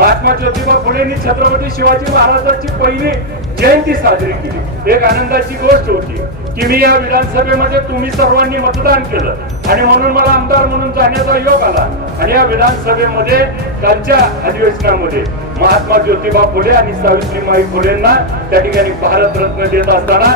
महात्मा ज्योतिबा फुलेंनी छत्रपती शिवाजी महाराजांची पहिली जयंती साजरी केली. एक आनंदाची गोष्ट होती की मी या विधानसभेमध्ये तुम्ही सर्वांनी मतदान केलं आणि म्हणून मला आमदार म्हणून जाण्याचा योग आला. आणि या विधानसभेमध्ये त्यांच्या अधिवेशनामध्ये महात्मा ज्योतिबा फुले आणि सावित्रीबाई फुलेंना त्या ठिकाणी भारतरत्न देत असताना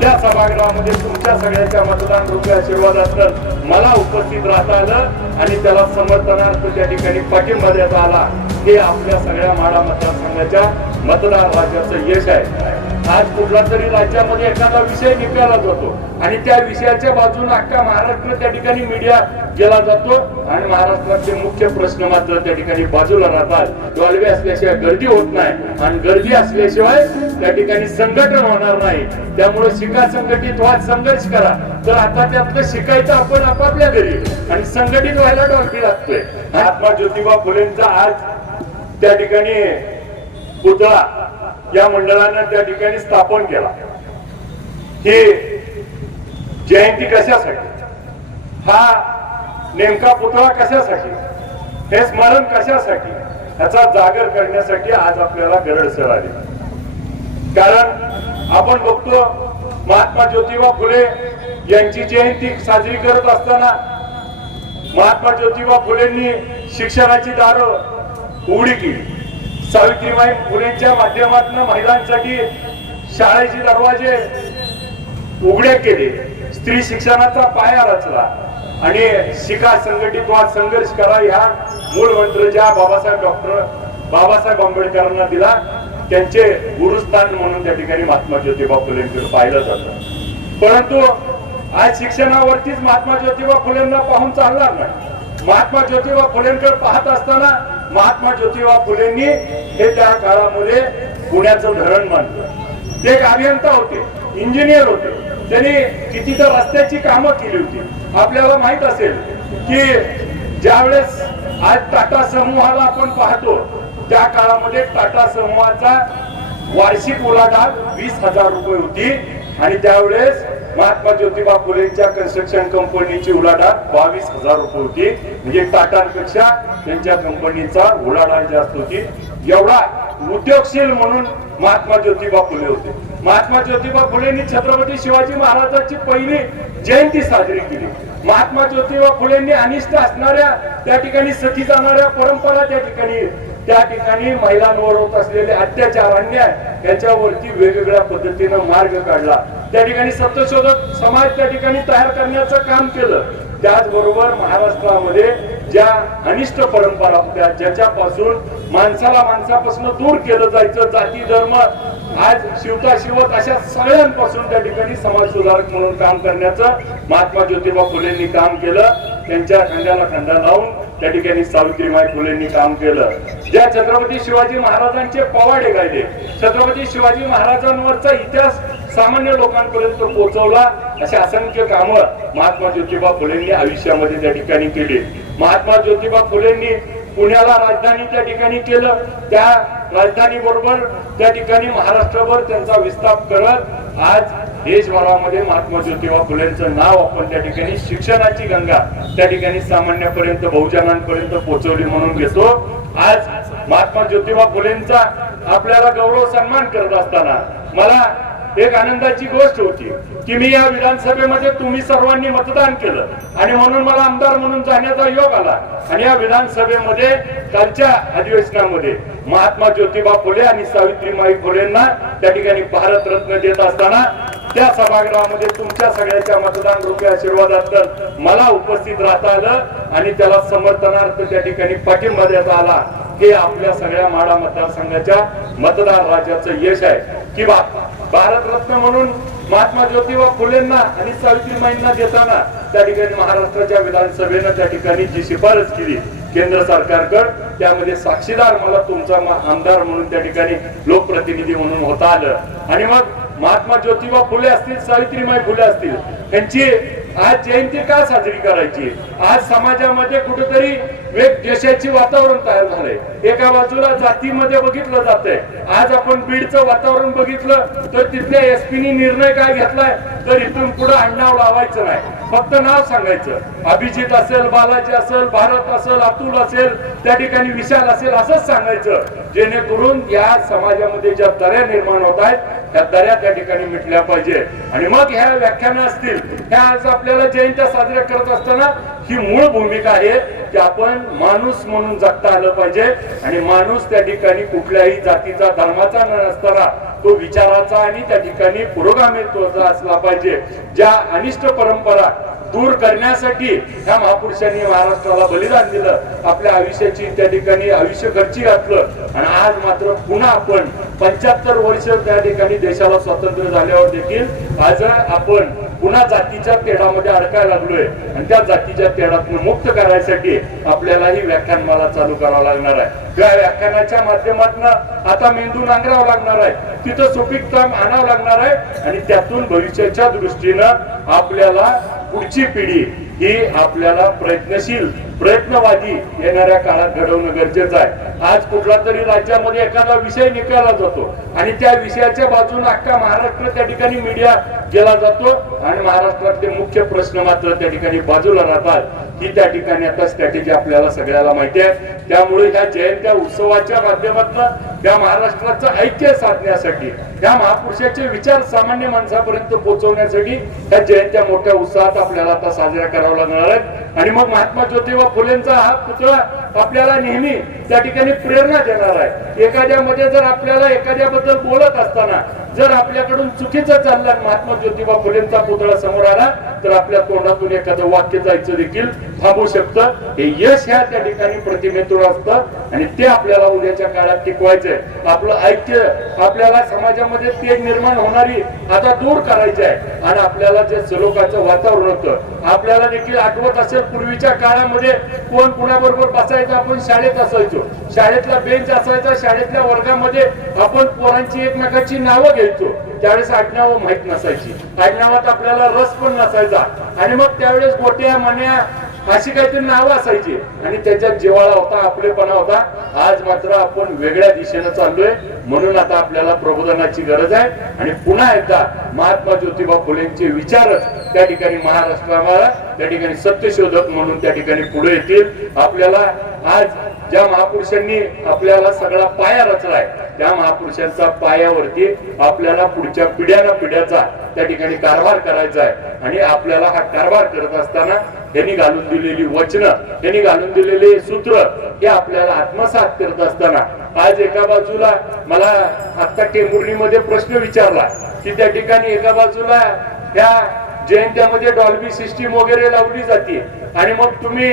त्या सभागृहामध्ये तुमच्या सगळ्यांच्या मतदान रूपी आशीर्वादात मला उपस्थित राहता आलं आणि त्याला समर्थनार्थ त्या ठिकाणी पाठिंबा देता आला. हे आपल्या सगळ्या माडा मतदारसंघाच्या मतदार राज्याचं यश आहे. आज कुठला तरी राज्यामध्ये एखादा विषय निघाला जातो आणि त्या विषयाच्या बाजूने अख्खा महाराष्ट्र त्या ठिकाणी मीडिया गेला जातो आणि महाराष्ट्राचे मुख्य प्रश्न मात्र त्या ठिकाणी बाजूला राहतात. डॉल्बे असल्याशिवाय गर्दी होत नाही आणि गर्दी असल्याशिवाय त्या ठिकाणी संघटन होणार नाही. त्यामुळे शिका संघटित व्हा संघर्ष करा. तर आता त्यातलं शिकायचं आपण आपापल्या घरी. आणि संघटित व्हायला डॉल्फी लागतोय. महात्मा ज्योतिबा फुलेंचा आज त्या ठिकाणी पुतळा या मंडळानं त्या ठिकाणी स्थापन केला. ही जयंती कशासाठी? हा नेमका पुतळा कशासाठी? हे स्मरण कशासाठी? ह्याचा जागर करण्यासाठी आज आपल्याला गरज सर आली कारण आपण बघतो महात्मा ज्योतिबा फुले यांची जयंती साजरी करत असताना महात्मा ज्योतिबा फुलेंनी शिक्षणाची दारं उघडी केली सावित्रीबाई फुलेंच्या माध्यमातून महिलांसाठी शाळेचे दरवाजे उघडे केले. स्त्री शिक्षणाचा पाया रचला आणि शिका संघटित वा संघर्ष करा ह्या मूळ मंत्र ज्या बाबासाहेब डॉक्टर बाबासाहेब आंबेडकरांना दिला त्यांचे गुरुस्थान म्हणून त्या ठिकाणी महात्मा ज्योतिबा फुलेंकडे पाहिलं जात. परंतु आज शिक्षणावरतीच महात्मा ज्योतिबा फुलेंना पाहून चालणार नाही. महात्मा ज्योतिबा फुलेंकडे पाहत असताना महात्मा ज्योतिबा फुलेंनी हे त्या काळामध्ये पुण्याचं धरण मानलं ते एक अभियंता होते इंजिनियर होते. त्यांनी किती तर रस्त्याची कामं केली होती. आपल्याला माहीत असेल की ज्यावेळेस आज टाटा समूहाला आपण पाहतो त्या काळामध्ये टाटा समूहाचा वार्षिक उलाढाल वीस हजार रुपये होती. आणि त्यावेळेस महात्मा ज्योतिबा फुलेंच्या कन्स्ट्रक्शन कंपनीची उलाढाल बावीस हजार रुपये होती. म्हणजे टाटांपेक्षा त्यांच्या कंपनीचा उलाढाल जास्त होती. एवढा उद्योगशील म्हणून महात्मा ज्योतिबा फुले होते. महात्मा ज्योतिबा फुलेंनी छत्रपती शिवाजी महाराजांची पहिली जयंती साजरी केली. महात्मा ज्योतिबा फुलेंनी अनिष्ट असणाऱ्या त्या ठिकाणी सती जाणाऱ्या परंपरा त्या ठिकाणी त्या ठिकाणी महिलांवर होत असलेले अत्याचार अन्याय याच्यावरती वेगवेगळ्या पद्धतीनं मार्ग काढला. त्या ठिकाणी सत्यशोधक समाज त्या ठिकाणी तयार करण्याचं काम केलं. त्याचबरोबर महाराष्ट्रामध्ये ज्या अनिष्ट परंपरा होत्या ज्याच्यापासून माणसाला माणसापासून दूर केलं जायचं जाती धर्म आज शिवता शिवत अशा सगळ्यांपासून त्या ठिकाणी समाज सुधारक म्हणून काम करण्याचं महात्मा ज्योतिबा फुलेंनी काम केलं. त्यांच्या खंड्याला खंडा लावून त्या ठिकाणी सावित्रीबाई फुलेंनी काम केलं. ज्या छत्रपती शिवाजी महाराजांचे पवाडे गायले छत्रपती शिवाजी महाराजांवरचा इतिहास सामान्य लोकांपर्यंत पोहोचवला अशा असंख्य कामं महात्मा ज्योतिबा फुलेंनी आयुष्यामध्ये त्या ठिकाणी केली. महात्मा ज्योतिबा फुलेंनी पुण्याला राजधानी त्या ठिकाणी केलं. त्या राजधानी बरोबर त्या ठिकाणी महाराष्ट्रभर त्यांचा विस्तार करत आज देशभरामध्ये महात्मा ज्योतिबा फुलेंचं नाव आपण त्या ठिकाणी शिक्षणाची गंगा त्या ठिकाणी सामान्यपर्यंत बहुजनांपर्यंत पोहोचवली म्हणून घेतो. आज महात्मा ज्योतिबा फुलेंचा आपल्याला गौरव सन्मान करत असताना मला एक आनंदाची गोष्ट होती की मी या विधानसभेमध्ये तुम्ही सर्वांनी मतदान केलं. आणि म्हणून मला आमदार म्हणून जाण्याचा योग आला. आणि या विधानसभेमध्ये कालच्या अधिवेशनामध्ये महात्मा ज्योतिबा फुले आणि सावित्रीमाई फुलेंना त्या ठिकाणी भारतरत्न देत असताना त्या सभागृहामध्ये तुमच्या सगळ्यांच्या मतदान रुपये आशीर्वादात मला उपस्थित राहता आलं आणि त्याला समर्थनार्थ त्या ठिकाणी पाठिंबा देता आला. हे आपल्या सगळ्या माडा मतदारसंघाच्या मतदार राज्याचं यश आहे. किंवा भारतरत्न म्हणून महात्मा ज्योतिबा फुलेंना आणि सावित्रीबाईंना देताना त्या ठिकाणी महाराष्ट्राच्या विधानसभेनं त्या ठिकाणी जी शिफारस केली केंद्र सरकारकड त्यामध्ये साक्षीदार मला तुमचा आमदार म्हणून त्या ठिकाणी लोकप्रतिनिधी म्हणून होता आलं. आणि मग महात्मा ज्योतिबा फुले असतील सावित्रीबाई फुले असतील त्यांची आज जयंती का साजरी करायची? आज समाजामध्ये कुठेतरी वेग देशाची वातावरण तयार झालंय. एका बाजूला जातीमध्ये बघितलं जातंय. आज आपण बीडचं वातावरण बघितलं तर तिथल्या एसपीनी निर्णय काय घेतलाय? तर इथून पुढे आडनाव लावायचं नाही. फक्त नाव सांगायचं. अभिजित असेल बालाजी असेल भारत असेल अतुल असेल त्या ठिकाणी विशाल असेल असंच सांगायचं. जेणेकरून या समाजामध्ये ज्या दऱ्या निर्माण होत आहेत त्या दऱ्या त्या ठिकाणी मिटल्या पाहिजे. आणि मग ह्या व्याख्यानं असतील. ह्या आज आपल्याला जयंत्या साजऱ्या करत असताना ही मूळ भूमिका आहे की आपण माणूस म्हणून जगता आलं पाहिजे. आणि माणूस त्या ठिकाणी कुठल्याही जातीचा धर्माचा न असताना तो विचाराचा आणि त्या ठिकाणी पुरोगामित्वाचा असला पाहिजे. ज्या अनिष्ट परंपरा दूर करण्यासाठी ह्या महापुरुषांनी महाराष्ट्राला बलिदान दिलं आपल्या आयुष्याची त्या ठिकाणी आयुष्य खर्ची घातलं. आणि आज मात्र पुन्हा आपण पंच्याहत्तर वर्ष त्या ठिकाणी देशाला स्वातंत्र्य झाल्यावर देखील आज आपण पुन्हा जातीच्या तेढामध्ये अडकायला लागलोय. आणि त्या जातीच्या तेढातून मुक्त करायसाठी आपल्याला ही व्याख्यानमाला चालू करावं लागणार आहे. त्या व्याख्यानाच्या माध्यमातून आता मेंदू नांगरावा लागणार आहे. तिथं सुपीकता आणावं लागणार आहे. आणि त्यातून भविष्याच्या दृष्टीनं आपल्याला पुढची पिढी ही आपल्याला प्रयत्नशील प्रयत्नवादी येणाऱ्या काळात घडवणं गरजेचं आहे. आज कुठला तरी राज्यामध्ये एखादा विषय निकाला जातो आणि त्या विषयाच्या बाजूने अख्खा महाराष्ट्र त्या ठिकाणी मीडिया गेला जातो आणि महाराष्ट्रातले मुख्य प्रश्न मात्र त्या ठिकाणी बाजूला राहतात. ही त्या ठिकाणी आता स्ट्रॅटेजी आपल्याला सगळ्याला माहिती आहे. त्यामुळे ह्या जयंत्या उत्सवाच्या माध्यमातून त्या महाराष्ट्राचं ऐक्य साधण्यासाठी त्या महापुरुषाचे विचार सामान्य माणसापर्यंत पोहोचवण्यासाठी त्या जयंत्या मोठ्या उत्साहात आपल्याला आता साजऱ्या कराव्या लागणार आहेत. आणि मग महात्मा ज्योतिबा फुलेंचा हा पुतळा आपल्याला नेहमी त्या ठिकाणी प्रेरणा देणार आहे. एखाद्यामध्ये जर आपल्याला एखाद्याबद्दल बोलत असताना जर आपल्याकडून चुकीचं चाललं महात्मा ज्योतिबा फुलेंचा पुतळा समोर आला तर आपल्या तोंडातून एखादं वाक्य जायचं देखील थांबू शकतं. हे यश ह्या त्या ठिकाणी प्रतिमेतून असतं आणि ते आपल्याला उद्याच्या काळात टिकवायचंय. आपलं ऐक्य आपल्याला समाजामध्ये ते निर्माण होणारी आता दूर करायची आहे. आणि आपल्याला जे सलोखाचं वातावरण होतं आपल्याला देखील आठवत असेल पूर्वीच्या काळामध्ये कोण कुणाबरोबर बसायचं शाळेत आपण शाळेत असायचो. शाळेतला बेंच असायचा शाळेतल्या वर्गामध्ये आपण पोरांची एकमेकाची नावं घ्यायचो. त्यावेळेस आडनावं माहीत नसायची. आडनावात आपल्याला रस पण नसायचा. आणि मग त्यावेळेस गोट्या मण्या अशी काहीतरी नावं असायची. आणि त्याच्यात जिवाळा होता आपलेपणा होता. आज मात्र आपण वेगळ्या दिशेनं चाललोय. म्हणून आता आपल्याला प्रबोधनाची गरज आहे. आणि पुन्हा एकदा महात्मा ज्योतिबा फुलेंचे विचारच त्या ठिकाणी महाराष्ट्राला त्या ठिकाणी सत्यशोधक म्हणून त्या ठिकाणी पुढे येतील. आपल्याला आज ज्या महापुरुषांनी आपल्याला सगळा पाया रचलाय त्या महापुरुषांचा पायावरती आपल्याला पुढच्या पिढ्याना पिढ्याचा त्या ठिकाणी कारभार करायचा आहे. आणि आपल्याला हा कारभार करत असताना त्यांनी घालून दिलेली वचनं त्यांनी घालून दिलेले सूत्र हे आपल्याला आत्मसात करत असताना आज एका बाजूला मला आता टेंबुर्णीमध्ये प्रश्न विचारला की त्या ठिकाणी एका बाजूला त्या जयंत्यामध्ये डॉल्बी सिस्टीम वगैरे लावली जाते. आणि मग तुम्ही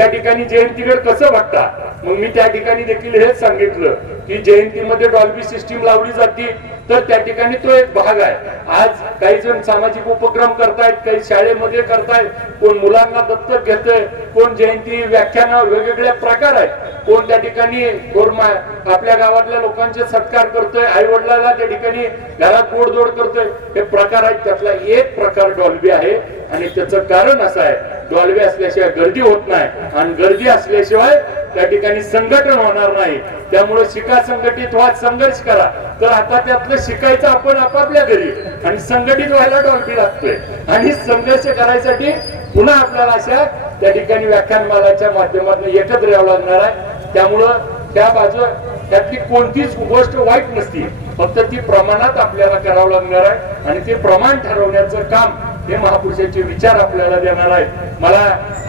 त्या ठिकाणी जयंतीकडे कसं वाटतं? मग मी त्या ठिकाणी देखील हेच सांगितलं की जयंतीमध्ये डॉल्बी सिस्टीम लावली जाते तर त्या ठिकाणी तो एक भाग आहे. आज काही जण सामाजिक उपक्रम करतायत काही शाळेमध्ये करतायत कोण मुलांना दत्तक घेतोय कोण जयंती व्याख्यान वेगवेगळ्या प्रकार आहेत. कोण त्या ठिकाणी आपल्या गावातल्या लोकांचे सत्कार करतोय आई वडिलांना त्या ठिकाणी घरात गोडजोड करतोय. हे प्रकार आहेत त्यातला एक प्रकार डॉल्बी आहे. आणि त्याचं कारण असं आहे डॉल्वे असल्याशिवाय गर्दी होत नाही. आणि गर्दी असल्याशिवाय त्या ठिकाणी संघटन होणार नाही. त्यामुळे शिका संघटित व्हा संघर्ष करा. तर आता त्यातलं शिकायचं आपण आपापल्या घरी. आणि संघटित व्हायला डॉल्फी लागतोय. आणि संघर्ष करायसाठी पुन्हा आपल्याला अशा त्या ठिकाणी व्याख्यानमालाच्या माध्यमातून एकत्र यावं लागणार आहे. त्यामुळं त्या बाजू त्यातली कोणतीच गोष्ट वाईट नसती. फक्त ती प्रमाणात आपल्याला करावं लागणार आहे. आणि ते प्रमाण ठरवण्याचं काम हे महापुरुषांचे विचार आपल्याला देणार आहेत मला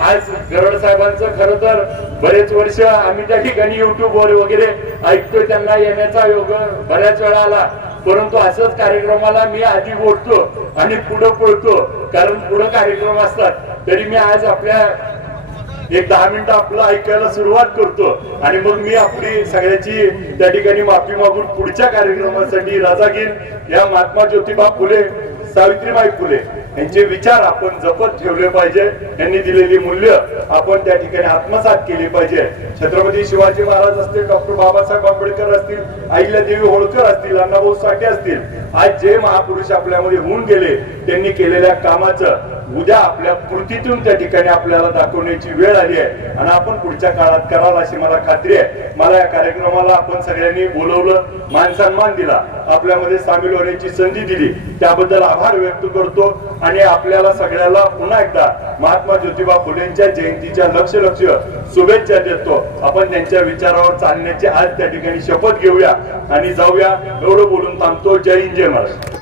आज गरड साहेबांचं खर तर बरेच वर्ष आम्ही त्या ठिकाणी युट्यूबवर वगैरे ऐकतोय त्यांना येण्याचा योग बऱ्याच वेळा आला. परंतु असंच कार्यक्रमाला मी आधी बोलतो आणि पुढे पळतो कारण पुढे कार्यक्रम असतात. तरी मी आज आपल्या एक दहा मिनिटं आपलं ऐकायला सुरुवात करतो. आणि मग मी आपली सगळ्याची त्या ठिकाणी माफी मागून पुढच्या कार्यक्रमासाठी राजा घेईन. या महात्मा ज्योतिबा फुले सावित्रीबाई फुले. यांचे विचार आपण जपत ठेवले पाहिजे. यांनी दिलेली मूल्य आपण त्या ठिकाणी आत्मसात केली पाहिजे. छत्रपती शिवाजी महाराज असतील डॉक्टर बाबासाहेब आंबेडकर असतील अहिल्यादेवी होळकर असतील अण्णाभाऊ साठे असतील आज जे महापुरुष आपल्यामध्ये होऊन गेले त्यांनी केलेल्या कामाचं उद्या आपल्या कृतीतून त्या ठिकाणी आपल्याला दाखवण्याची वेळ आली आहे. आणि आपण पुढच्या काळात कराल अशी मला खात्री आहे. मला या कार्यक्रमाला आपण सगळ्यांनी बोलवलं मान सन्मान दिला आपल्यामध्ये सामील होण्याची संधी दिली. त्याबद्दल आभार व्यक्त करतो आणि आपल्याला सगळ्याला पुन्हा एकदा महात्मा ज्योतिबा फुलेंच्या जयंतीच्या लक्ष लक्ष शुभेच्छा देतो. आपण त्यांच्या विचारावर चालण्याची आज त्या ठिकाणी शपथ घेऊया आणि जाऊया. एवढं बोलून थांबतो. जय हिंद जय महाराष्ट्र.